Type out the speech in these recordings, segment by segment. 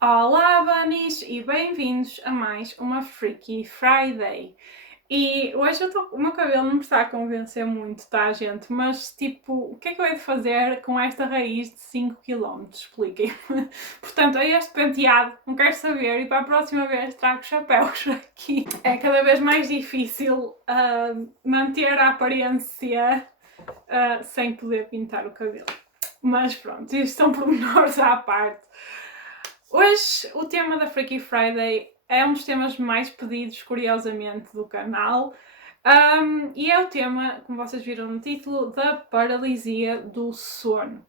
Olá, Bunnies, e bem-vindos a mais uma Freaky Friday. E hoje o meu cabelo não me está a convencer muito, tá, gente? Mas, tipo, o que é que eu hei de fazer com esta raiz de 5 km? Expliquem-me. Portanto, é este penteado, não quero saber, e para a próxima vez trago chapéus aqui. É cada vez mais difícil manter a aparência sem poder pintar o cabelo. Mas pronto, isto são pormenores à parte. Hoje o tema da Freaky Friday é um dos temas mais pedidos, curiosamente, do canal. E é o tema, como vocês viram no título, da paralisia do sono.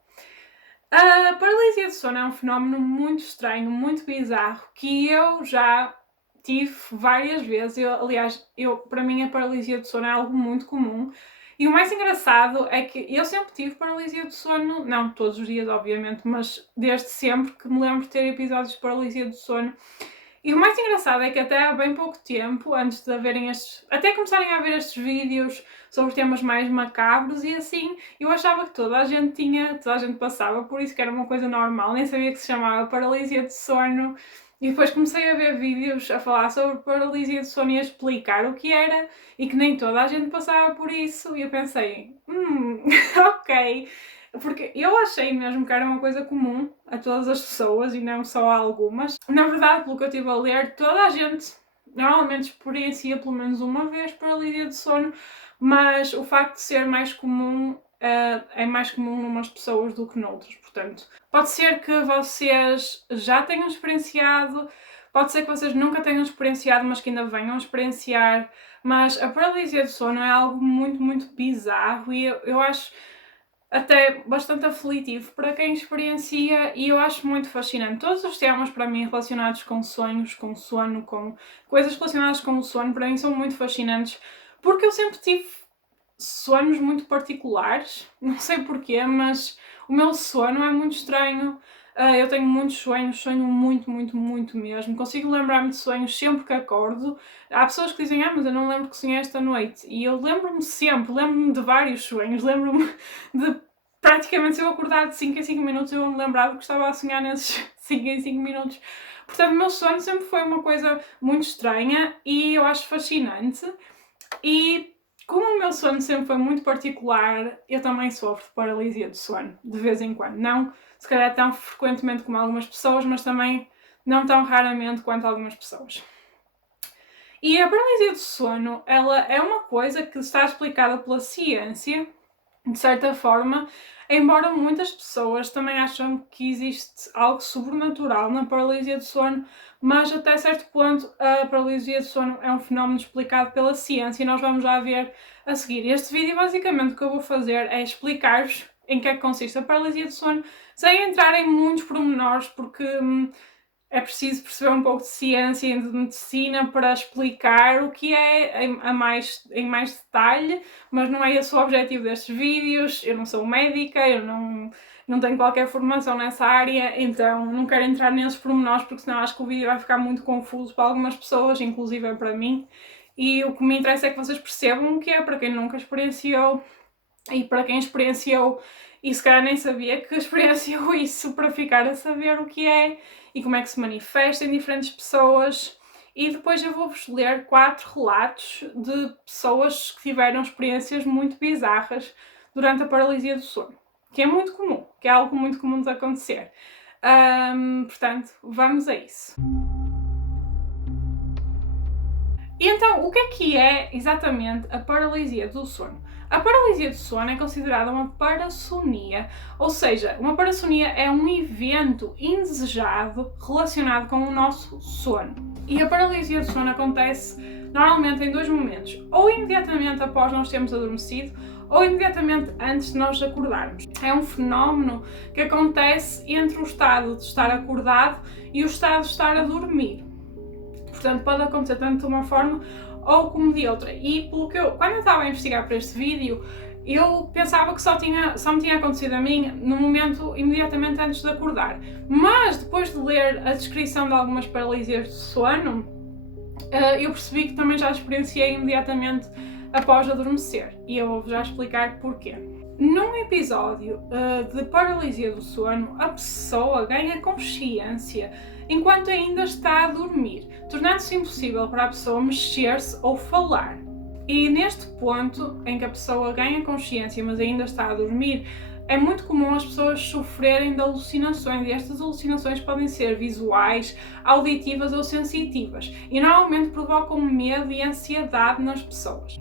A paralisia do sono é um fenómeno muito estranho, muito bizarro, que eu já tive várias vezes. Aliás, para mim a paralisia do sono é algo muito comum. E o mais engraçado é que eu sempre tive paralisia do sono, não todos os dias, obviamente, mas desde sempre que me lembro de ter episódios de paralisia do sono. E o mais engraçado é que até há bem pouco tempo, antes de haverem até começarem a haver estes vídeos sobre temas mais macabros e assim, eu achava que toda a gente passava por isso, que era uma coisa normal, nem sabia que se chamava paralisia de sono. E depois comecei a ver vídeos a falar sobre paralisia de sono e a explicar o que era e que nem toda a gente passava por isso. E eu pensei, ok. Porque eu achei mesmo que era uma coisa comum a todas as pessoas e não só a algumas. Na verdade, pelo que eu estive a ler, toda a gente normalmente experiencia pelo menos uma vez paralisia de sono, mas o facto de ser mais comum é mais comum numas pessoas do que noutras. Portanto, pode ser que vocês já tenham experienciado, pode ser que vocês nunca tenham experienciado, mas que ainda venham experienciar. Mas a paralisia do sono é algo muito, muito bizarro e eu acho até bastante aflitivo para quem experiencia, e eu acho muito fascinante. Todos os temas para mim relacionados com sonhos, com sono, com coisas relacionadas com o sono, para mim são muito fascinantes, porque eu sempre tive sonhos muito particulares, não sei porquê, mas o meu sono é muito estranho. Eu tenho muitos sonhos, sonho muito, muito, muito mesmo. Consigo lembrar-me de sonhos sempre que acordo. Há pessoas que dizem, mas eu não lembro que sonhei esta noite. E eu lembro-me sempre, lembro-me de vários sonhos, lembro-me de praticamente, se eu acordar de 5 em 5 minutos, eu me lembrava que estava a sonhar nesses 5 em 5 minutos. Portanto, o meu sono sempre foi uma coisa muito estranha e eu acho fascinante. E como o meu sono sempre foi muito particular, eu também sofro de paralisia do sono, de vez em quando. Não, se calhar, tão frequentemente como algumas pessoas, mas também não tão raramente quanto algumas pessoas. E a paralisia do sono, ela é uma coisa que está explicada pela ciência, de certa forma, embora muitas pessoas também acham que existe algo sobrenatural na paralisia do sono, mas até certo ponto a paralisia do sono é um fenómeno explicado pela ciência e nós vamos já ver a seguir. Este vídeo, basicamente, o que eu vou fazer é explicar-vos em que é que consiste a paralisia do sono, sem entrar em muitos pormenores, porque é preciso perceber um pouco de ciência e de medicina para explicar o que é em mais detalhe, mas não é esse o objetivo destes vídeos. Eu não sou médica, eu não tenho qualquer formação nessa área, então não quero entrar nesses pormenores, porque senão acho que o vídeo vai ficar muito confuso para algumas pessoas, inclusive para mim. E o que me interessa é que vocês percebam o que é, para quem nunca experienciou, e para quem experienciou e se calhar nem sabia que experienciou isso, para ficar a saber o que é e como é que se manifesta em diferentes pessoas. E depois eu vou-vos ler 4 relatos de pessoas que tiveram experiências muito bizarras durante a paralisia do sono, que é muito comum, que é algo muito comum de acontecer. Portanto, vamos a isso. E então, o que é exatamente a paralisia do sono? A paralisia do sono é considerada uma parassonia, ou seja, uma parassonia é um evento indesejado relacionado com o nosso sono. E a paralisia do sono acontece normalmente em 2 momentos, ou imediatamente após nós termos adormecido, ou imediatamente antes de nós acordarmos. É um fenómeno que acontece entre o estado de estar acordado e o estado de estar a dormir. Portanto, pode acontecer tanto de uma forma ou como de outra. E pelo que quando eu estava a investigar para este vídeo, eu pensava que só me tinha acontecido a mim no momento imediatamente antes de acordar. Mas depois de ler a descrição de algumas paralisias do sono, eu percebi que também já experienciei imediatamente após adormecer. E eu vou já explicar porquê. Num episódio de paralisia do sono, a pessoa ganha consciência enquanto ainda está a dormir, tornando-se impossível para a pessoa mexer-se ou falar. E neste ponto em que a pessoa ganha consciência, mas ainda está a dormir, é muito comum as pessoas sofrerem de alucinações, e estas alucinações podem ser visuais, auditivas ou sensitivas, e normalmente provocam medo e ansiedade nas pessoas.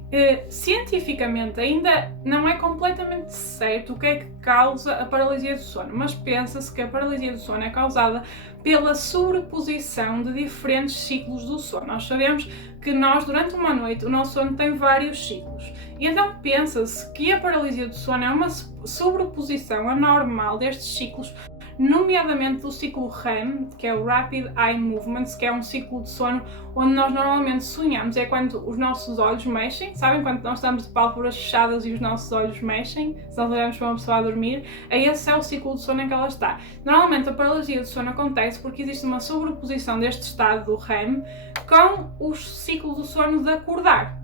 Cientificamente ainda não é completamente certo o que é que causa a paralisia do sono, mas pensa-se que a paralisia do sono é causada pela sobreposição de diferentes ciclos do sono. Nós sabemos que durante uma noite, o nosso sono tem vários ciclos. E então pensa-se que a paralisia do sono é uma sobreposição anormal destes ciclos, nomeadamente do ciclo REM, que é o Rapid Eye Movements, que é um ciclo de sono onde nós normalmente sonhamos. É quando os nossos olhos mexem, sabem? Quando nós estamos de pálpebras fechadas e os nossos olhos mexem, se nós olhamos para uma pessoa a dormir, esse é o ciclo de sono em que ela está. Normalmente a paralisia do sono acontece porque existe uma sobreposição deste estado do REM com o ciclo do sono de acordar,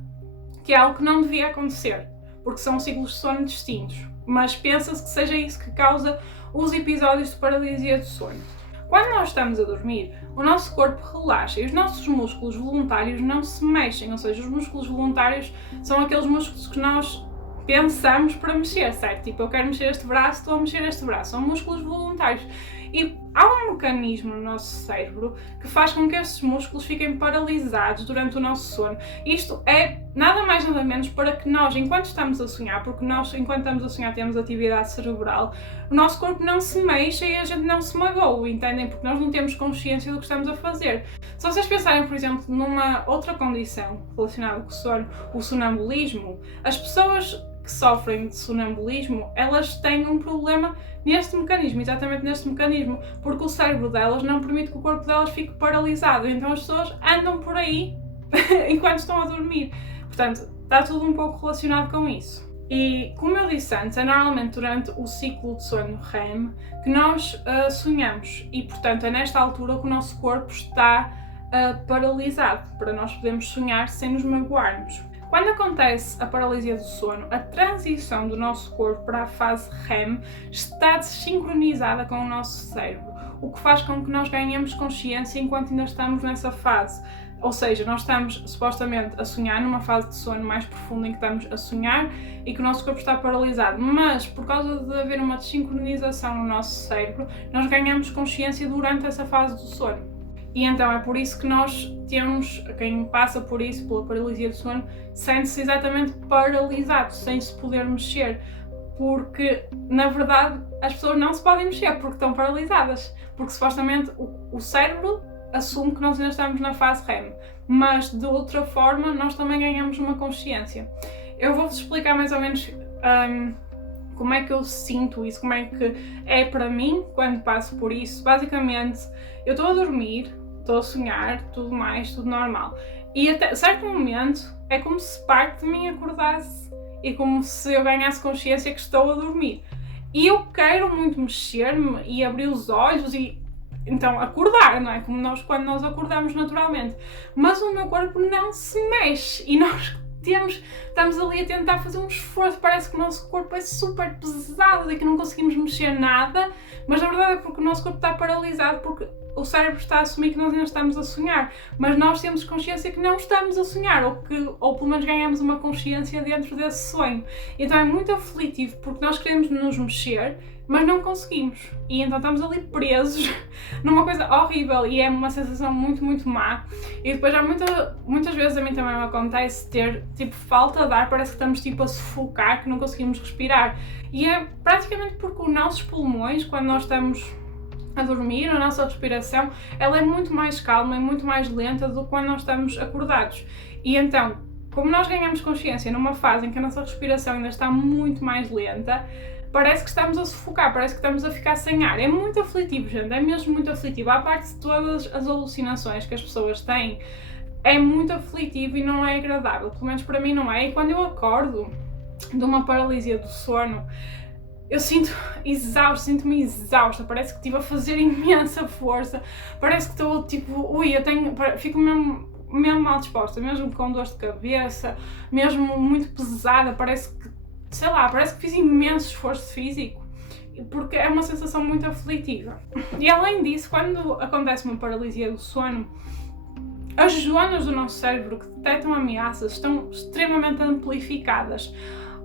que é algo que não devia acontecer, porque são ciclos de sono distintos. Mas pensa-se que seja isso que causa os episódios de paralisia do sono. Quando nós estamos a dormir, o nosso corpo relaxa e os nossos músculos voluntários não se mexem, ou seja, os músculos voluntários são aqueles músculos que nós pensamos para mexer, certo? Tipo, eu quero mexer este braço, estou a mexer este braço. São músculos voluntários. E há um mecanismo no nosso cérebro que faz com que estes músculos fiquem paralisados durante o nosso sono. Isto é nada mais nada menos para que nós, enquanto estamos a sonhar, porque nós, enquanto estamos a sonhar, temos atividade cerebral, o nosso corpo não se mexe e a gente não se magoa, entendem? Porque nós não temos consciência do que estamos a fazer. Se vocês pensarem, por exemplo, numa outra condição relacionada com o sono, o sonambulismo, as pessoas que sofrem de sonambulismo, elas têm um problema neste mecanismo, exatamente neste mecanismo, porque o cérebro delas não permite que o corpo delas fique paralisado, então as pessoas andam por aí enquanto estão a dormir. Portanto, está tudo um pouco relacionado com isso. E, como eu disse antes, é normalmente durante o ciclo de sono REM que nós sonhamos e, portanto, é nesta altura que o nosso corpo está paralisado, para nós podermos sonhar sem nos magoarmos. Quando acontece a paralisia do sono, a transição do nosso corpo para a fase REM está desincronizada com o nosso cérebro, o que faz com que nós ganhemos consciência enquanto ainda estamos nessa fase. Ou seja, nós estamos supostamente a sonhar numa fase de sono mais profunda em que estamos a sonhar e que o nosso corpo está paralisado, mas por causa de haver uma desincronização no nosso cérebro, nós ganhamos consciência durante essa fase do sono. E então é por isso que nós temos, quem passa por isso, pela paralisia do sono, sente-se exatamente paralisado, sem se poder mexer, porque na verdade as pessoas não se podem mexer porque estão paralisadas, porque supostamente o cérebro assume que nós ainda estamos na fase REM, mas de outra forma nós também ganhamos uma consciência. Eu vou-vos explicar mais ou menos como é que eu sinto isso, como é que é para mim quando passo por isso. Basicamente, eu estou a dormir, estou a sonhar, tudo mais, tudo normal. E até certo momento é como se parte de mim acordasse e como se eu ganhasse consciência que estou a dormir. E eu quero muito mexer-me e abrir os olhos e então acordar, não é? Como quando nós acordamos naturalmente. Mas o meu corpo não se mexe e nós estamos ali a tentar fazer um esforço, parece que o nosso corpo é super pesado e que não conseguimos mexer nada, mas na verdade é porque o nosso corpo está paralisado, porque o cérebro está a assumir que nós ainda estamos a sonhar, mas nós temos consciência que não estamos a sonhar, ou pelo menos ganhamos uma consciência dentro desse sonho. Então é muito aflitivo, porque nós queremos nos mexer, mas não conseguimos. E então estamos ali presos numa coisa horrível e é uma sensação muito, muito má. E depois muitas vezes a mim também me acontece ter tipo falta de ar, parece que estamos tipo a sufocar, que não conseguimos respirar. E é praticamente porque os nossos pulmões, quando nós estamos a dormir, a nossa respiração, ela é muito mais calma e muito mais lenta do que quando nós estamos acordados. E então, como nós ganhamos consciência numa fase em que a nossa respiração ainda está muito mais lenta, parece que estamos a sufocar, parece que estamos a ficar sem ar. É muito aflitivo, gente, é mesmo muito aflitivo. À parte de todas as alucinações que as pessoas têm, é muito aflitivo e não é agradável. Pelo menos para mim não é. E quando eu acordo de uma paralisia do sono, eu sinto-me exausta, parece que estive a fazer imensa força, parece que estou tipo, fico mesmo mal disposta, mesmo com dor de cabeça, mesmo muito pesada, parece que sei lá, parece que fiz imenso esforço físico, porque é uma sensação muito aflitiva. E além disso, quando acontece uma paralisia do sono, as zonas do nosso cérebro que detectam ameaças estão extremamente amplificadas,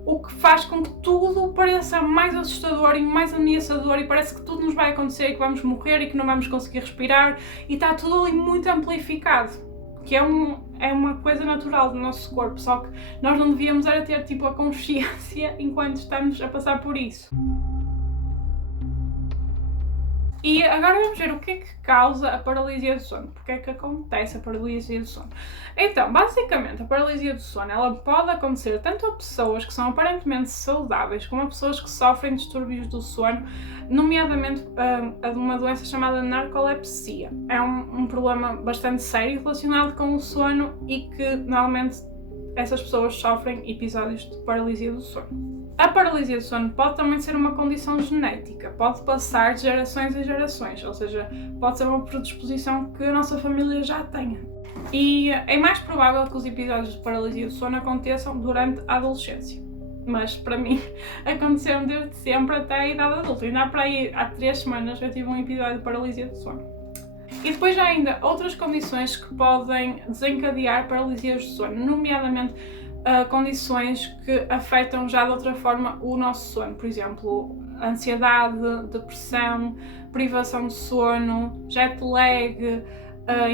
o que faz com que tudo pareça mais assustador e mais ameaçador e parece que tudo nos vai acontecer e que vamos morrer e que não vamos conseguir respirar e está tudo ali muito amplificado, que é uma coisa natural do nosso corpo, só que nós não devíamos era ter tipo a consciência enquanto estamos a passar por isso. E agora vamos ver o que é que causa a paralisia do sono, porque é que acontece a paralisia do sono. Então, basicamente, a paralisia do sono ela pode acontecer tanto a pessoas que são aparentemente saudáveis, como a pessoas que sofrem distúrbios do sono, nomeadamente a de uma doença chamada narcolepsia. É um problema bastante sério relacionado com o sono e que normalmente essas pessoas sofrem episódios de paralisia do sono. A paralisia do sono pode também ser uma condição genética, pode passar de gerações em gerações, ou seja, pode ser uma predisposição que a nossa família já tenha. E é mais provável que os episódios de paralisia do sono aconteçam durante a adolescência. Mas para mim aconteceram desde sempre até a idade adulta. Ainda para aí, há 3 semanas eu tive um episódio de paralisia do sono. E depois há ainda outras condições que podem desencadear paralisias do sono, nomeadamente condições que afetam já de outra forma o nosso sono, por exemplo, ansiedade, depressão, privação de sono, jet lag,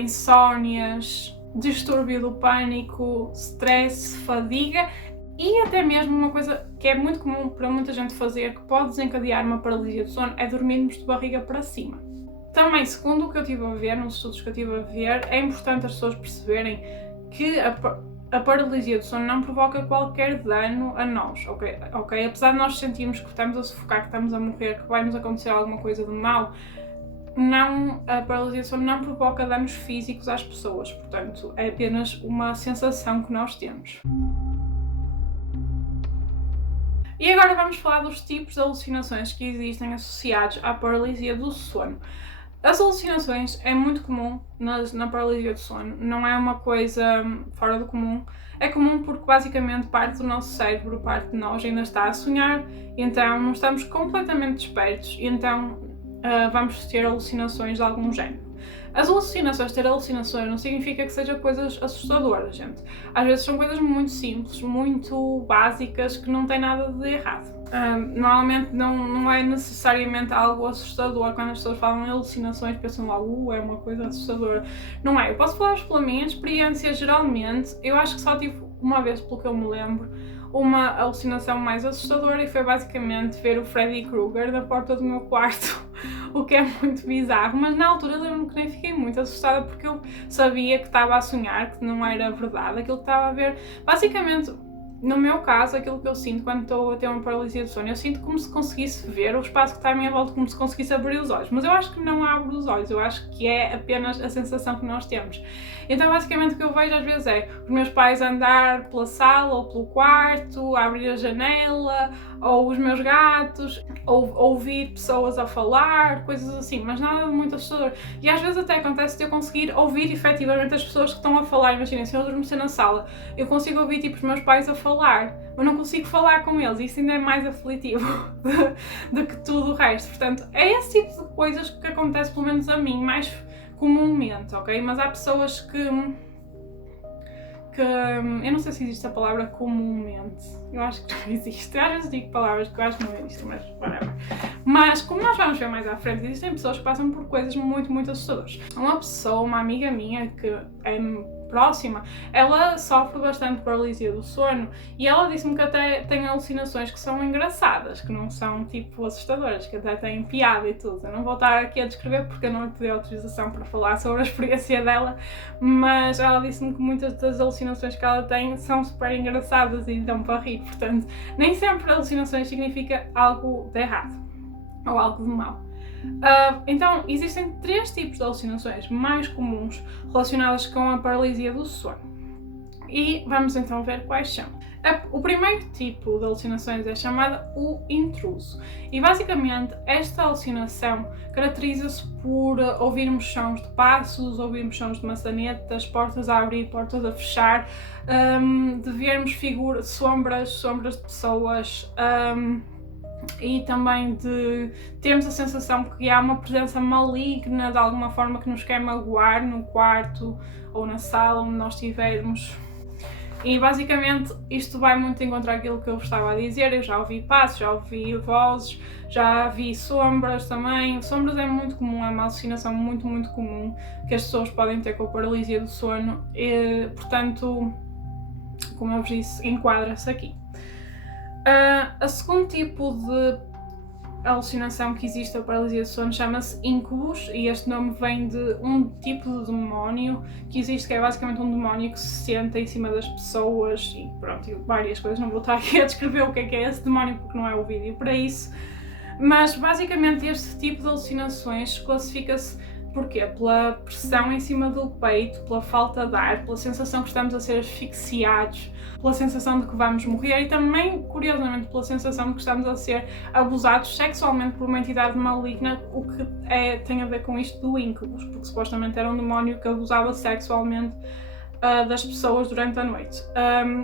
insónias, distúrbio do pânico, stress, fadiga e até mesmo uma coisa que é muito comum para muita gente fazer, que pode desencadear uma paralisia do sono, é dormirmos de barriga para cima. Também, segundo o que eu estive a ver, nos estudos que eu estive a ver, é importante as pessoas perceberem que a paralisia do sono não provoca qualquer dano a nós, ok? Apesar de nós sentirmos que estamos a sufocar, que estamos a morrer, que vai nos acontecer alguma coisa de mal, a paralisia do sono não provoca danos físicos às pessoas, portanto é apenas uma sensação que nós temos. E agora vamos falar dos tipos de alucinações que existem associados à paralisia do sono. As alucinações é muito comum na paralisia do sono, não é uma coisa fora do comum. É comum porque basicamente parte do nosso cérebro, parte de nós ainda está a sonhar, então não estamos completamente despertos e então vamos ter alucinações de algum género. As alucinações, ter alucinações não significa que sejam coisas assustadoras, gente. Às vezes são coisas muito simples, muito básicas, que não têm nada de errado. Normalmente não é necessariamente algo assustador. Quando as pessoas falam em alucinações, pensam logo, é uma coisa assustadora. Não é. Eu posso falar pela minha experiência, geralmente, eu acho que só tive uma vez, pelo que eu me lembro, uma alucinação mais assustadora e foi basicamente ver o Freddy Krueger na porta do meu quarto, o que é muito bizarro, mas na altura lembro-me que nem fiquei muito assustada porque eu sabia que estava a sonhar, que não era verdade aquilo que estava a ver. Basicamente, no meu caso, aquilo que eu sinto quando estou a ter uma paralisia do sono, eu sinto como se conseguisse ver o espaço que está à minha volta, como se conseguisse abrir os olhos, mas eu acho que não abro os olhos, eu acho que é apenas a sensação que nós temos. Então basicamente o que eu vejo às vezes é os meus pais andar pela sala ou pelo quarto, a abrir a janela, ou os meus gatos, ou ouvir pessoas a falar, coisas assim, mas nada de muito assustador. E às vezes até acontece de eu conseguir ouvir efetivamente as pessoas que estão a falar. Imaginem, se eu adormecer na sala, eu consigo ouvir tipo os meus pais a falar, mas não consigo falar com eles, e isso ainda é mais aflitivo do que tudo o resto. Portanto, é esse tipo de coisas que acontece, pelo menos a mim, mais comumente, ok? Mas há pessoas que eu não sei se existe a palavra comumente, eu acho que não existe. Às vezes digo palavras que eu acho que não existem, mas whatever. Mas como nós vamos ver mais à frente, existem pessoas que passam por coisas muito, muito assustadoras. Uma pessoa, uma amiga minha que é próxima, ela sofre bastante paralisia do sono e ela disse-me que até tem alucinações que são engraçadas, que não são tipo assustadoras, que até têm piada e tudo. Eu não vou estar aqui a descrever porque eu não lhe pedi autorização para falar sobre a experiência dela, mas ela disse-me que muitas das alucinações que ela tem são super engraçadas e dão para rir, portanto nem sempre alucinações significa algo de errado ou algo de mau. Então, existem 3 tipos de alucinações mais comuns relacionadas com a paralisia do sono. E vamos então ver quais são. O primeiro tipo de alucinações é chamada o intruso e basicamente esta alucinação caracteriza-se por ouvirmos sons de passos, ouvirmos sons de maçanetas, portas a abrir, portas a fechar, de vermos figuras, sombras de pessoas, e também de termos a sensação que há uma presença maligna de alguma forma que nos quer magoar no quarto ou na sala onde nós estivermos. E basicamente isto vai muito encontrar aquilo que eu vos estava a dizer. Eu já ouvi passos, já ouvi vozes, já vi sombras também. Sombras é muito comum, é uma alucinação muito comum que as pessoas podem ter com a paralisia do sono e, portanto, como eu vos disse, enquadra-se aqui. A segundo tipo de alucinação que existe, a paralisia do sono, chama-se incubus e este nome vem de um tipo de demónio que existe, que é basicamente um demónio que se senta em cima das pessoas e pronto, e várias coisas. Não vou estar aqui a descrever o que é esse demónio porque não é o vídeo para isso, mas basicamente este tipo de alucinações classifica-se porquê? Pela pressão em cima do peito, pela falta de ar, pela sensação que estamos a ser asfixiados, pela sensação de que vamos morrer e também, curiosamente, pela sensação de que estamos a ser abusados sexualmente por uma entidade maligna, o que tem a ver com isto do incubus, porque supostamente era um demónio que abusava sexualmente das pessoas durante a noite.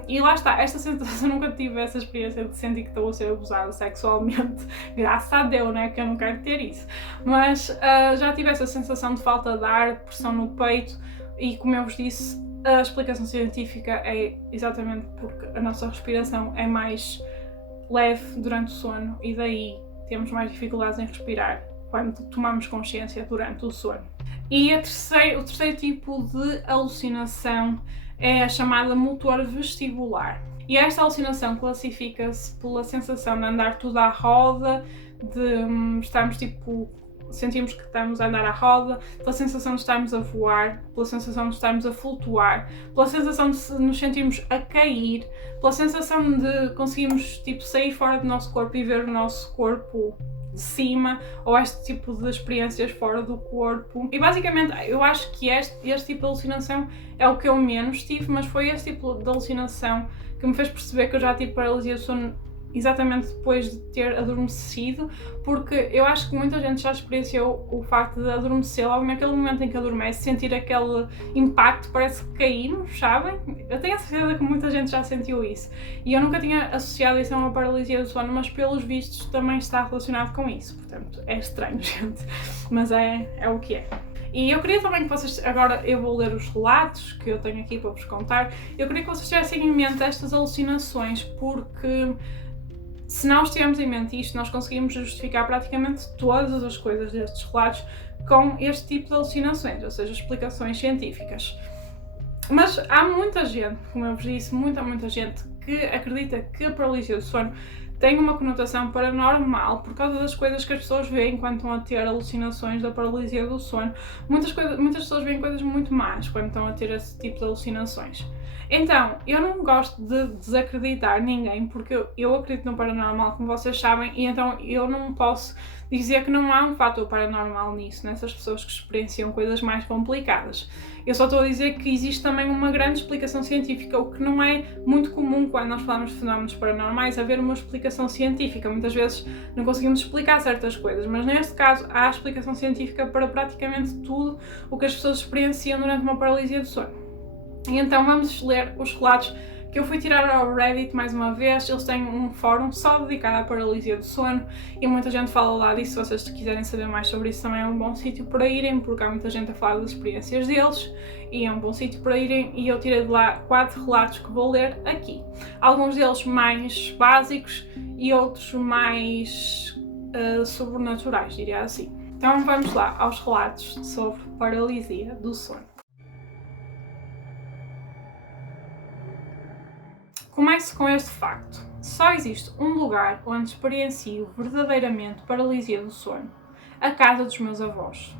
E lá está, esta sensação, nunca tive essa experiência de sentir que estou a ser abusada sexualmente, graças a Deus, né, que eu não quero ter isso, mas já tive essa sensação de falta de ar, de pressão no peito e, como eu vos disse, a explicação científica é exatamente porque a nossa respiração é mais leve durante o sono e daí temos mais dificuldades em respirar quando tomamos consciência durante o sono. E o terceiro tipo de alucinação é a chamada motor vestibular. E esta alucinação classifica-se pela sensação de andar tudo à roda, de estarmos sentimos que estamos a andar à roda, pela sensação de estarmos a voar, pela sensação de estarmos a flutuar, pela sensação de nos sentirmos a cair, pela sensação de conseguirmos sair fora do nosso corpo e ver o nosso corpo de cima, ou este tipo de experiências fora do corpo. E basicamente eu acho que este tipo de alucinação é o que eu menos tive, mas foi este tipo de alucinação que me fez perceber que eu já tive paralisia do sono exatamente depois de ter adormecido, porque eu acho que muita gente já experienciou o facto de adormecer logo naquele momento em que adormece, sentir aquele impacto, parece que caímos, sabem? Eu tenho a certeza que muita gente já sentiu isso e eu nunca tinha associado isso a uma paralisia do sono, mas pelos vistos também está relacionado com isso, portanto é estranho, gente, mas é o que é. E eu queria também que vocês, agora eu vou ler os relatos que eu tenho aqui para vos contar, eu queria que vocês tivessem em mente estas alucinações, porque se nós tivermos em mente isto, nós conseguimos justificar praticamente todas as coisas destes relatos com este tipo de alucinações, ou seja, explicações científicas. Mas há muita gente, como eu vos disse, muita gente que acredita que a paralisia do sono tem uma conotação paranormal por causa das coisas que as pessoas veem quando estão a ter alucinações da paralisia do sono. Muitas pessoas veem coisas muito más quando estão a ter esse tipo de alucinações. Então, eu não gosto de desacreditar ninguém, porque eu acredito no paranormal, como vocês sabem, e então eu não posso dizer que não há um fator paranormal nisso, nessas pessoas que experienciam coisas mais complicadas. Eu só estou a dizer que existe também uma grande explicação científica, o que não é muito comum quando nós falamos de fenómenos paranormais, haver uma explicação científica. Muitas vezes não conseguimos explicar certas coisas, mas neste caso há explicação científica para praticamente tudo o que as pessoas experienciam durante uma paralisia do sono. E então vamos ler os relatos que eu fui tirar ao Reddit mais uma vez. Eles têm um fórum só dedicado à paralisia do sono e muita gente fala lá disso. Se vocês quiserem saber mais sobre isso, também é um bom sítio para irem, porque há muita gente a falar das experiências deles e é um bom sítio para irem. E eu tirei de lá 4 relatos que vou ler aqui. Alguns deles mais básicos e outros mais sobrenaturais, diria assim. Então vamos lá aos relatos sobre paralisia do sono. Comece com este facto: só existe um lugar onde experiencio verdadeiramente paralisia do sono: a casa dos meus avós.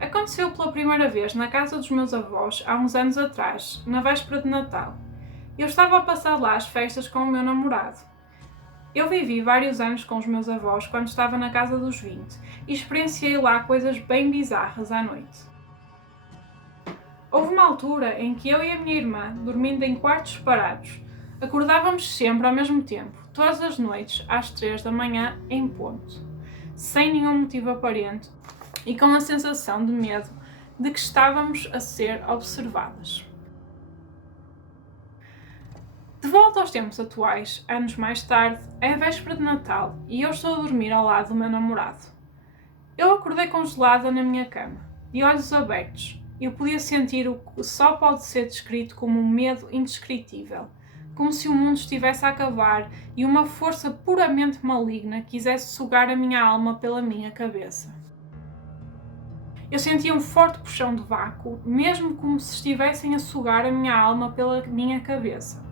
Aconteceu pela primeira vez na casa dos meus avós há uns anos atrás, na véspera de Natal. Eu estava a passar lá as festas com o meu namorado. Eu vivi vários anos com os meus avós quando estava na casa dos 20 e experienciei lá coisas bem bizarras à noite. Houve uma altura em que eu e a minha irmã, dormindo em quartos separados, acordávamos sempre ao mesmo tempo, todas as noites, às 3 da manhã, em ponto, sem nenhum motivo aparente e com a sensação de medo de que estávamos a ser observadas. De volta aos tempos atuais, anos mais tarde, é a véspera de Natal e eu estou a dormir ao lado do meu namorado. Eu acordei congelada na minha cama, de olhos abertos. Eu podia sentir o que só pode ser descrito como um medo indescritível, como se o mundo estivesse a acabar e uma força puramente maligna quisesse sugar a minha alma pela minha cabeça. Eu sentia um forte puxão de vácuo, mesmo como se estivessem a sugar a minha alma pela minha cabeça.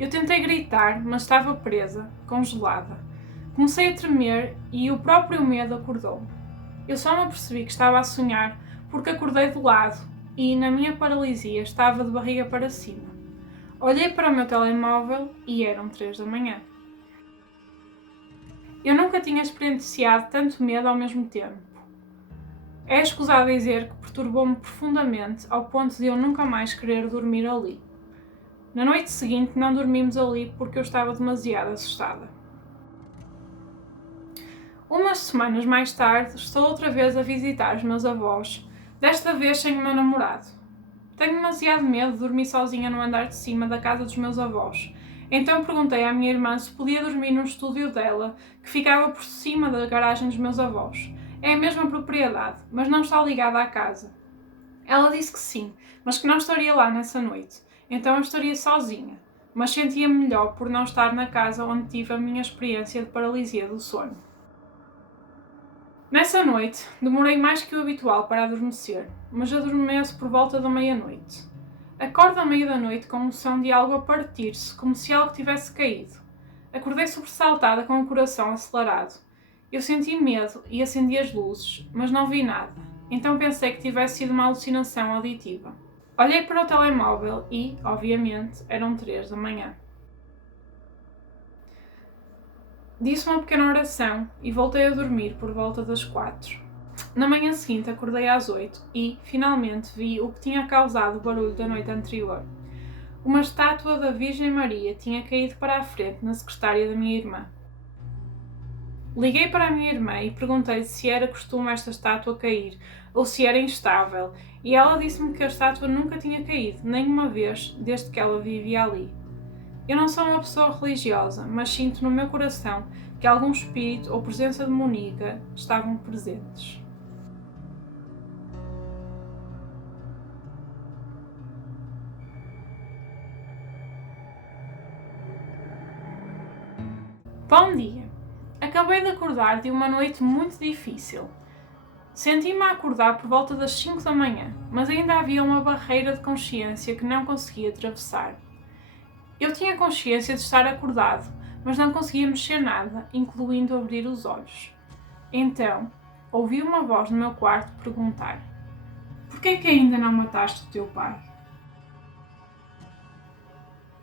Eu tentei gritar, mas estava presa, congelada. Comecei a tremer e o próprio medo acordou-me. Eu só me apercebi que estava a sonhar porque acordei do lado e, na minha paralisia, estava de barriga para cima. Olhei para o meu telemóvel e eram 3 da manhã. Eu nunca tinha experienciado tanto medo ao mesmo tempo. É escusado dizer que perturbou-me profundamente ao ponto de eu nunca mais querer dormir ali. Na noite seguinte não dormimos ali porque eu estava demasiado assustada. Umas semanas mais tarde estou outra vez a visitar os meus avós, desta vez sem o meu namorado. Tenho demasiado medo de dormir sozinha no andar de cima da casa dos meus avós, então perguntei à minha irmã se podia dormir no estúdio dela, que ficava por cima da garagem dos meus avós. É a mesma propriedade, mas não está ligada à casa. Ela disse que sim, mas que não estaria lá nessa noite, então eu estaria sozinha, mas sentia-me melhor por não estar na casa onde tive a minha experiência de paralisia do sono. Nessa noite, demorei mais que o habitual para adormecer, mas adormeço por volta da meia-noite. Acordo à meia da noite com o som de algo a partir-se, como se algo tivesse caído. Acordei sobressaltada com o coração acelerado. Eu senti medo e acendi as luzes, mas não vi nada, então pensei que tivesse sido uma alucinação auditiva. Olhei para o telemóvel e, obviamente, eram 3 da manhã. Disse uma pequena oração e voltei a dormir por volta das 4. Na manhã seguinte acordei às 8 e, finalmente, vi o que tinha causado o barulho da noite anterior. Uma estátua da Virgem Maria tinha caído para a frente na secretária da minha irmã. Liguei para a minha irmã e perguntei se era costume esta estátua cair ou se era instável, e ela disse-me que a estátua nunca tinha caído, nenhuma vez, desde que ela vivia ali. Eu não sou uma pessoa religiosa, mas sinto no meu coração que algum espírito ou presença demoníaca estavam presentes. Bom dia! Acabei de acordar de uma noite muito difícil. Senti-me a acordar por volta das 5 da manhã, mas ainda havia uma barreira de consciência que não conseguia atravessar. Eu tinha consciência de estar acordado, mas não conseguia mexer nada, incluindo abrir os olhos. Então, ouvi uma voz no meu quarto perguntar: "Por que é que ainda não mataste o teu pai?"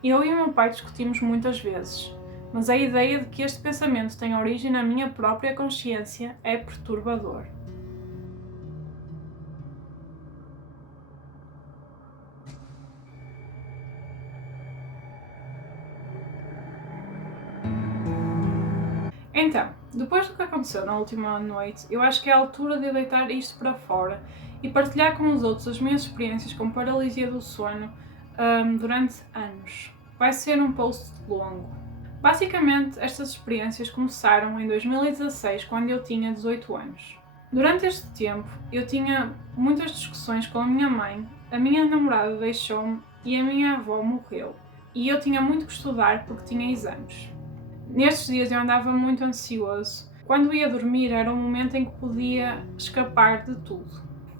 Eu e o meu pai discutimos muitas vezes, mas a ideia de que este pensamento tem origem na minha própria consciência é perturbador. Então, depois do que aconteceu na última noite, eu acho que é a altura de eu deitar isto para fora e partilhar com os outros as minhas experiências com paralisia do sono durante anos. Vai ser um post longo. Basicamente, estas experiências começaram em 2016, quando eu tinha 18 anos. Durante este tempo, eu tinha muitas discussões com a minha namorada deixou-me e a minha avó morreu. E eu tinha muito que estudar porque tinha exames. Nestes dias eu andava muito ansioso. Quando ia dormir era um momento em que podia escapar de tudo.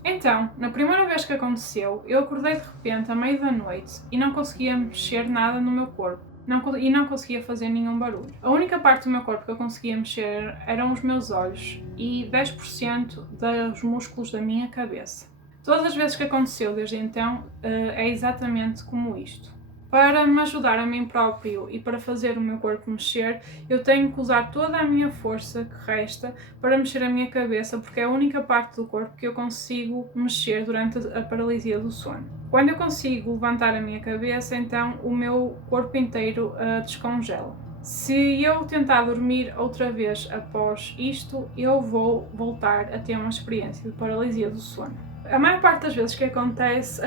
Então, na primeira vez que aconteceu, eu acordei de repente à meia da noite e não conseguia mexer nada no meu corpo. Não conseguia fazer nenhum barulho. A única parte do meu corpo que eu conseguia mexer eram os meus olhos e 10% dos músculos da minha cabeça. Todas as vezes que aconteceu desde então é exatamente como isto. Para me ajudar a mim próprio e para fazer o meu corpo mexer, eu tenho que usar toda a minha força que resta para mexer a minha cabeça, porque é a única parte do corpo que eu consigo mexer durante a paralisia do sono. Quando eu consigo levantar a minha cabeça, então o meu corpo inteiro descongela. Se eu tentar dormir outra vez após isto, eu vou voltar a ter uma experiência de paralisia do sono. A maior parte das vezes que acontece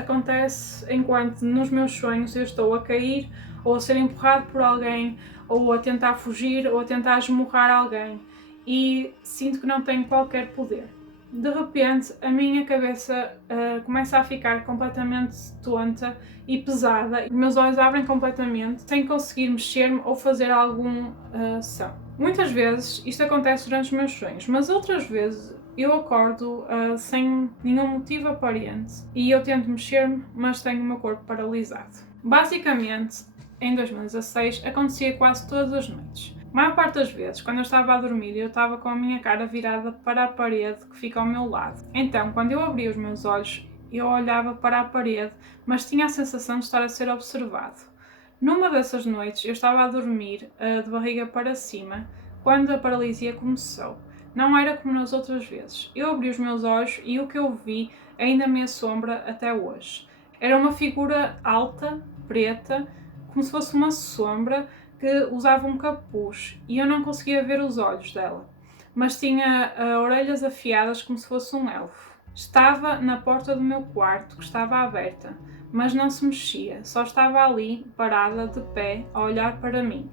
enquanto nos meus sonhos eu estou a cair, ou a ser empurrado por alguém, ou a tentar fugir, ou a tentar esmurrar alguém, e sinto que não tenho qualquer poder. De repente, a minha cabeça começa a ficar completamente tonta e pesada, e meus olhos abrem completamente, sem conseguir mexer-me ou fazer algum som. Muitas vezes isto acontece durante os meus sonhos, mas outras vezes eu acordo sem nenhum motivo aparente e eu tento mexer-me, mas tenho o meu corpo paralisado. Basicamente, em 2016 acontecia quase todas as noites. A maior parte das vezes, quando eu estava a dormir, eu estava com a minha cara virada para a parede que fica ao meu lado. Então, quando eu abria os meus olhos, eu olhava para a parede, mas tinha a sensação de estar a ser observado. Numa dessas noites, eu estava a dormir de barriga para cima, quando a paralisia começou. Não era como nas outras vezes. Eu abri os meus olhos e o que eu vi ainda me assombra até hoje. Era uma figura alta, preta, como se fosse uma sombra que usava um capuz e eu não conseguia ver os olhos dela, mas tinha orelhas afiadas como se fosse um elfo. Estava na porta do meu quarto, que estava aberta, mas não se mexia, só estava ali, parada, de pé, a olhar para mim.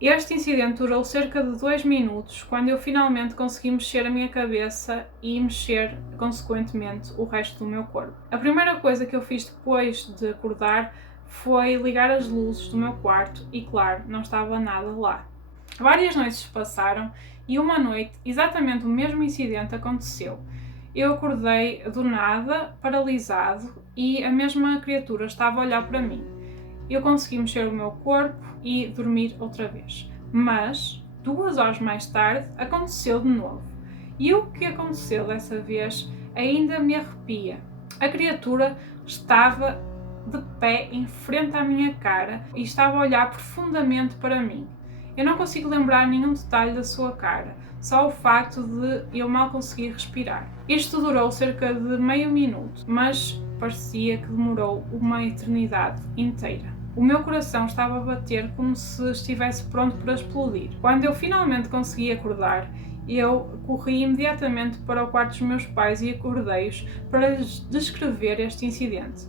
Este incidente durou cerca de 2 minutos, quando eu finalmente consegui mexer a minha cabeça e mexer, consequentemente, o resto do meu corpo. A primeira coisa que eu fiz depois de acordar foi ligar as luzes do meu quarto e, claro, não estava nada lá. Várias noites se passaram e uma noite, exatamente o mesmo incidente aconteceu. Eu acordei do nada, paralisado, e a mesma criatura estava a olhar para mim. Eu consegui mexer o meu corpo e dormir outra vez. Mas, 2 horas mais tarde, aconteceu de novo. E o que aconteceu dessa vez ainda me arrepia. A criatura estava de pé em frente à minha cara e estava a olhar profundamente para mim. Eu não consigo lembrar nenhum detalhe da sua cara, só o facto de eu mal conseguir respirar. Isto durou cerca de meio minuto, mas parecia que demorou uma eternidade inteira. O meu coração estava a bater como se estivesse pronto para explodir. Quando eu finalmente consegui acordar, eu corri imediatamente para o quarto dos meus pais e acordei-os para lhes descrever este incidente.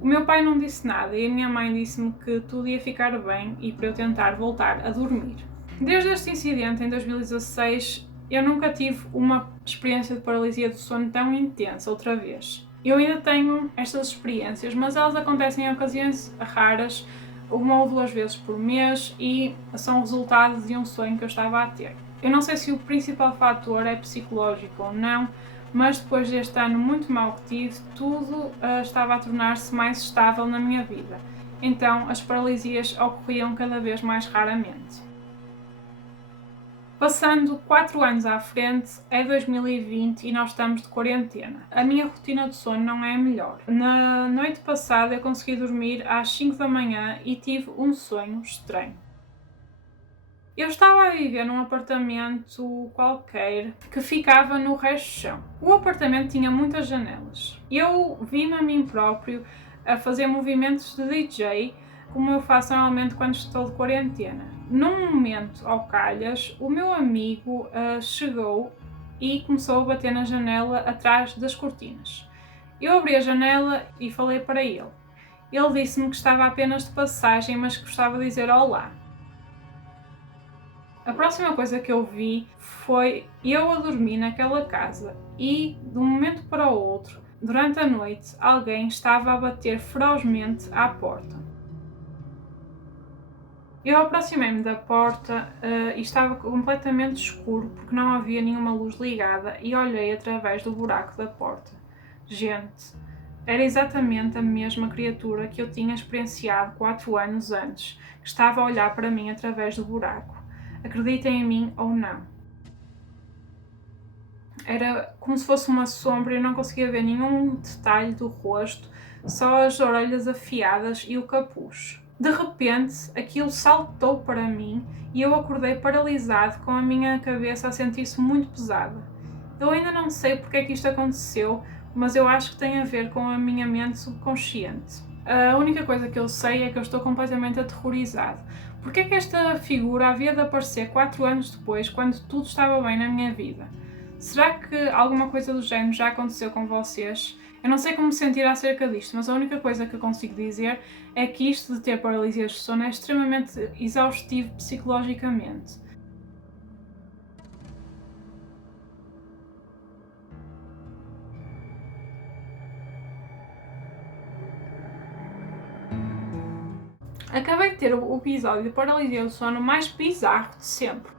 O meu pai não disse nada e a minha mãe disse-me que tudo ia ficar bem e para eu tentar voltar a dormir. Desde este incidente, em 2016, eu nunca tive uma experiência de paralisia do sono tão intensa outra vez. Eu ainda tenho estas experiências, mas elas acontecem em ocasiões raras, 1 ou 2 vezes por mês, e são resultado de um sonho que eu estava a ter. Eu não sei se o principal fator é psicológico ou não, mas depois deste ano muito mau que tive, tudo estava a tornar-se mais estável na minha vida. Então as paralisias ocorriam cada vez mais raramente. Passando 4 anos à frente, é 2020 e nós estamos de quarentena. A minha rotina de sono não é a melhor. Na noite passada eu consegui dormir às 5 da manhã e tive um sonho estranho. Eu estava a viver num apartamento qualquer que ficava no resto do chão. O apartamento tinha muitas janelas. Eu vi-me a mim próprio a fazer movimentos de DJ, como eu faço normalmente quando estou de quarentena. Num momento, ao calhas, o meu amigo chegou e começou a bater na janela atrás das cortinas. Eu abri a janela e falei para ele. Ele disse-me que estava apenas de passagem, mas que gostava de dizer olá. A próxima coisa que eu vi foi eu a dormir naquela casa e, de um momento para o outro, durante a noite, alguém estava a bater ferozmente à porta. Eu aproximei-me da porta e estava completamente escuro porque não havia nenhuma luz ligada e olhei através do buraco da porta. Gente, era exatamente a mesma criatura que eu tinha experienciado 4 anos antes, que estava a olhar para mim através do buraco. Acreditem em mim ou não. Era como se fosse uma sombra e eu não conseguia ver nenhum detalhe do rosto, só as orelhas afiadas e o capuz. De repente, aquilo saltou para mim e eu acordei paralisado, com a minha cabeça a sentir-se muito pesada. Eu ainda não sei porque é que isto aconteceu, mas eu acho que tem a ver com a minha mente subconsciente. A única coisa que eu sei é que eu estou completamente aterrorizado. Porque é que esta figura havia de aparecer 4 anos depois, quando tudo estava bem na minha vida? Será que alguma coisa do género já aconteceu com vocês? Eu não sei como me sentir acerca disto, mas a única coisa que eu consigo dizer é que isto de ter paralisias de sono é extremamente exaustivo psicologicamente. Acabei de ter o episódio de paralisia do sono mais bizarro de sempre.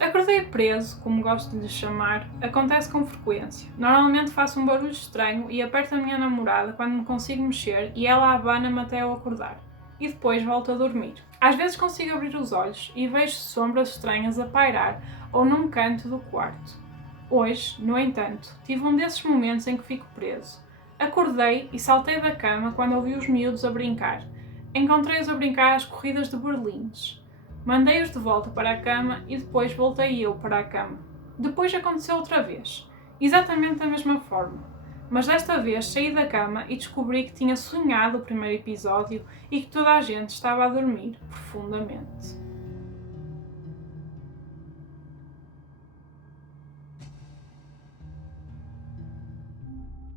Acordei preso, como gosto de lhe chamar, acontece com frequência. Normalmente faço um barulho estranho e aperto a minha namorada quando me consigo mexer e ela abana-me até eu acordar. E depois volto a dormir. Às vezes consigo abrir os olhos e vejo sombras estranhas a pairar ou num canto do quarto. Hoje, no entanto, tive um desses momentos em que fico preso. Acordei e saltei da cama quando ouvi os miúdos a brincar. Encontrei-os a brincar às corridas de berlindes. Mandei-os de volta para a cama e depois voltei eu para a cama. Depois aconteceu outra vez, exatamente da mesma forma. Mas desta vez saí da cama e descobri que tinha sonhado o primeiro episódio e que toda a gente estava a dormir profundamente.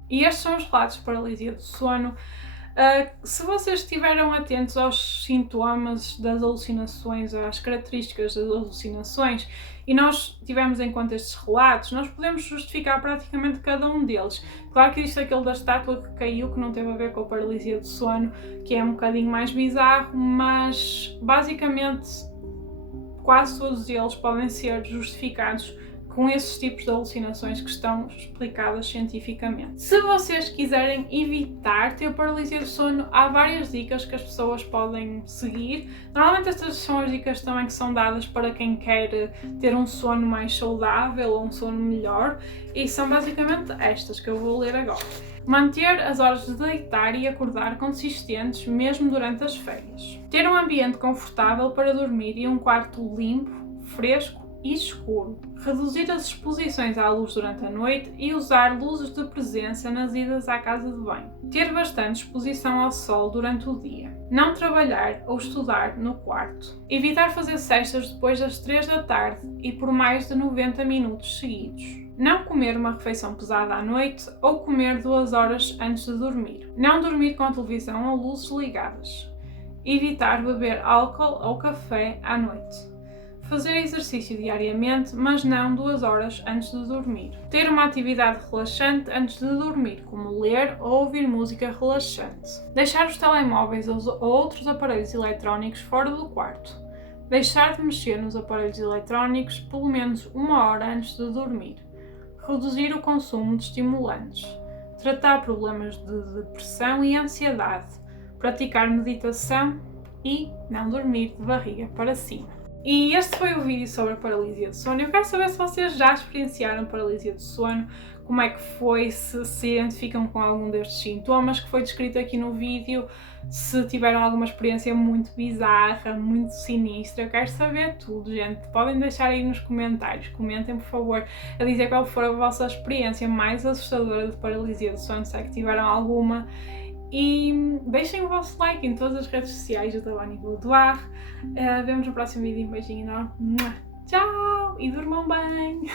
E estes são os relatos de paralisia do sono. Se vocês estiveram atentos aos sintomas das alucinações, às características das alucinações, e nós tivermos em conta estes relatos, nós podemos justificar praticamente cada um deles. Claro que existe aquele da estátua que caiu, que não teve a ver com a paralisia do sono, que é um bocadinho mais bizarro, mas basicamente quase todos eles podem ser justificados com esses tipos de alucinações que estão explicadas cientificamente. Se vocês quiserem evitar ter paralisia do sono, há várias dicas que as pessoas podem seguir. Normalmente estas são as dicas também que são dadas para quem quer ter um sono mais saudável ou um sono melhor, e são basicamente estas que eu vou ler agora. Manter as horas de deitar e acordar consistentes mesmo durante as férias. Ter um ambiente confortável para dormir e um quarto limpo, fresco e escuro. Reduzir as exposições à luz durante a noite e usar luzes de presença nas idas à casa de banho. Ter bastante exposição ao sol durante o dia. Não trabalhar ou estudar no quarto. Evitar fazer cestas depois das 3 da tarde e por mais de 90 minutos seguidos. Não comer uma refeição pesada à noite ou comer 2 horas antes de dormir. Não dormir com a televisão ou luzes ligadas. Evitar beber álcool ou café à noite. Fazer exercício diariamente, mas não 2 horas antes de dormir. Ter uma atividade relaxante antes de dormir, como ler ou ouvir música relaxante. Deixar os telemóveis ou outros aparelhos eletrónicos fora do quarto. Deixar de mexer nos aparelhos eletrónicos pelo menos 1 hora antes de dormir. Reduzir o consumo de estimulantes. Tratar problemas de depressão e ansiedade. Praticar meditação e não dormir de barriga para cima. E este foi o vídeo sobre a paralisia do sono. Eu quero saber se vocês já experienciaram paralisia do sono, como é que foi, se identificam com algum destes sintomas que foi descrito aqui no vídeo, se tiveram alguma experiência muito bizarra, muito sinistra. Eu quero saber tudo, gente. Podem deixar aí nos comentários, comentem por favor, a dizer qual foi a vossa experiência mais assustadora de paralisia do sono, se é que tiveram alguma. E deixem o vosso like em todas as redes sociais do Tabani Boudoir. Vemos no próximo vídeo. Um beijinho enorme. Tchau! E durmam bem!